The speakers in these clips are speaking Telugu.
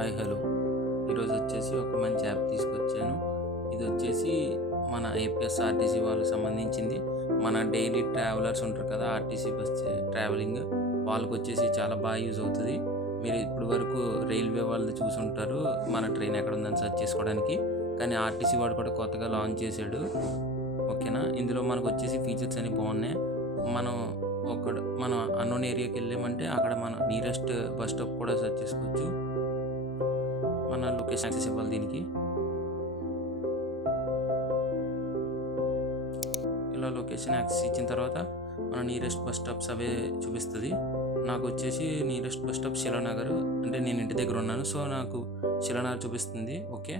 హాయ్ హలో ఈరోజు వచ్చేసి ఒక మంచి యాప్ తీసుకొచ్చాను. ఇది వచ్చేసి మన ఏపీఎస్ఆర్టీసీ వాళ్ళకి సంబంధించింది. మన డైలీ ట్రావెలర్స్ ఉంటారు కదా, ఆర్టీసీ బస్ ట్రావెలింగ్, వాళ్ళకి వచ్చేసి చాలా బాగా యూజ్ అవుతుంది. మీరు ఇప్పుడు వరకు రైల్వే వాళ్ళు చూసుంటారు మన ట్రైన్ ఎక్కడ ఉందని సెర్చ్ చేసుకోవడానికి, కానీ ఆర్టీసీ వాడు కూడా కొత్తగా లాంచ్ చేశాడు. ఓకేనా, ఇందులో మనకు వచ్చేసి ఫీచర్స్ అన్నీ బాగున్నాయి. మనం అన్నోన్ ఏరియాకి వెళ్ళామంటే అక్కడ మన నియరెస్ట్ బస్ స్టాప్ కూడా సెర్చ్ చేసుకోవచ్చు. మన లొకేషన్ యాక్సెస్ ఇవ్వాలి దీనికి. ఇలా లొకేషన్ యాక్సెస్ ఇచ్చిన తర్వాత మన నియరెస్ట్ బస్ స్టాప్స్ అవే చూపిస్తుంది. నాకు వచ్చేసి నియరెస్ట్ బస్ స్టాప్ శిలానగర్, అంటే నేను ఇంటి దగ్గర ఉన్నాను, సో నాకు శిలానగర్ చూపిస్తుంది. ఓకే,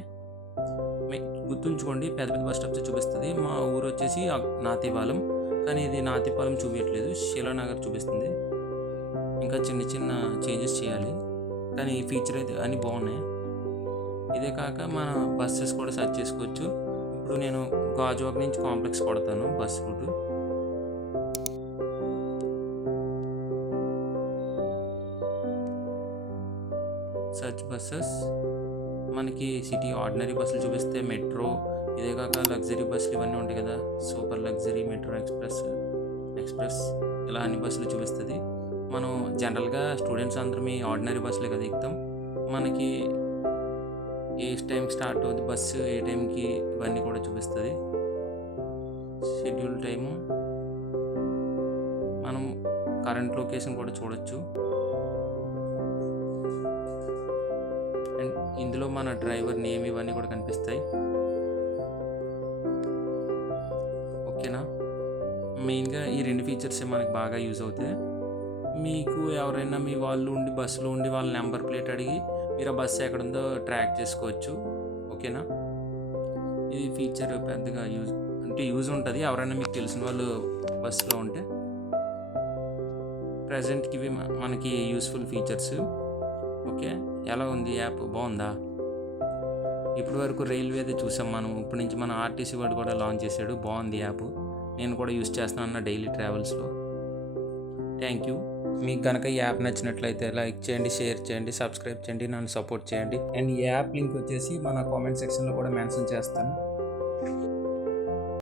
గుర్తుంచుకోండి, పెద్ద పెద్ద బస్ స్టాప్స్ చూపిస్తుంది. మా ఊరు వచ్చేసి నాతిపాలెం, కానీ ఇది నాతిపాలెం చూపించట్లేదు, శిలానగర్ చూపిస్తుంది. ఇంకా చిన్న చిన్న చేంజెస్ చేయాలి, కానీ ఈ ఫీచర్ అయితే అన్నీ బాగున్నాయి. ఇదే కాక మన బస్సెస్ కూడా సెర్చ్ చేసుకోవచ్చు. ఇప్పుడు నేను గాజువాక నుంచి కాంప్లెక్స్ కొడతాను బస్ రూట్. సర్చ్ బస్సెస్, మనకి సిటీ ఆర్డినరీ బస్సులు చూపిస్తే మెట్రో, ఇదే కాక లగ్జరీ బస్సులు ఇవన్నీ ఉంటాయి కదా, సూపర్ లగ్జరీ, మెట్రో, ఎక్స్ప్రెస్ ఇలా అన్ని బస్సులు చూపిస్తుంది. మనం జనరల్గా స్టూడెంట్స్ అందరం ఈ ఆర్డినరీ బస్సులే కదా ఎక్కుతాం. మనకి ఏ టైం స్టార్ట్ అవుతుంది బస్సు, ఏ టైంకి, ఇవన్నీ కూడా చూపిస్తుంది. షెడ్యూల్ టైము, మనం కరెంట్ లొకేషన్ కూడా చూడొచ్చు. అండ్ ఇందులో మన డ్రైవర్ నేమ్ ఇవన్నీ కూడా కనిపిస్తాయి. ఓకేనా, మెయిన్గా ఈ రెండు ఫీచర్సే మనకి బాగా యూజ్ అవుతాయి. మీకు ఎవరైనా మీ వాళ్ళు ఉండి బస్సులో ఉండి వాళ్ళ నెంబర్ ప్లేట్ అడిగి మీరు ఆ బస్సు ఎక్కడుందో ట్రాక్ చేసుకోవచ్చు. ఓకేనా, ఇది ఫీచర్ పెద్దగా యూజ్ ఉంటుంది ఎవరైనా మీకు తెలిసిన వాళ్ళు బస్సులో ఉంటే. ప్రజెంట్కి ఇవి మనకి యూస్ఫుల్ ఫీచర్స్. ఓకే, ఎలా ఉంది యాప్, బాగుందా? ఇప్పటి వరకు రైల్వేది చూసాం మనం, ఇప్పటి నుంచి మన ఆర్టీసీ వాడు కూడా లాంచ్ చేశాడు. బాగుంది యాప్, నేను కూడా యూస్ చేస్తాను అన్న డైలీ ట్రావెల్స్లో. Thank you. మీకు కనుక ఈ యాప్ నచ్చినట్లయితే లైక్ చేయండి, షేర్ చేయండి, సబ్స్క్రైబ్ చేయండి, నన్ను సపోర్ట్ చేయండి. అండ్ ఈ యాప్ లింక్ వచ్చేసి మన కామెంట్ సెక్షన్లో కూడా మెన్షన్ చేస్తాను.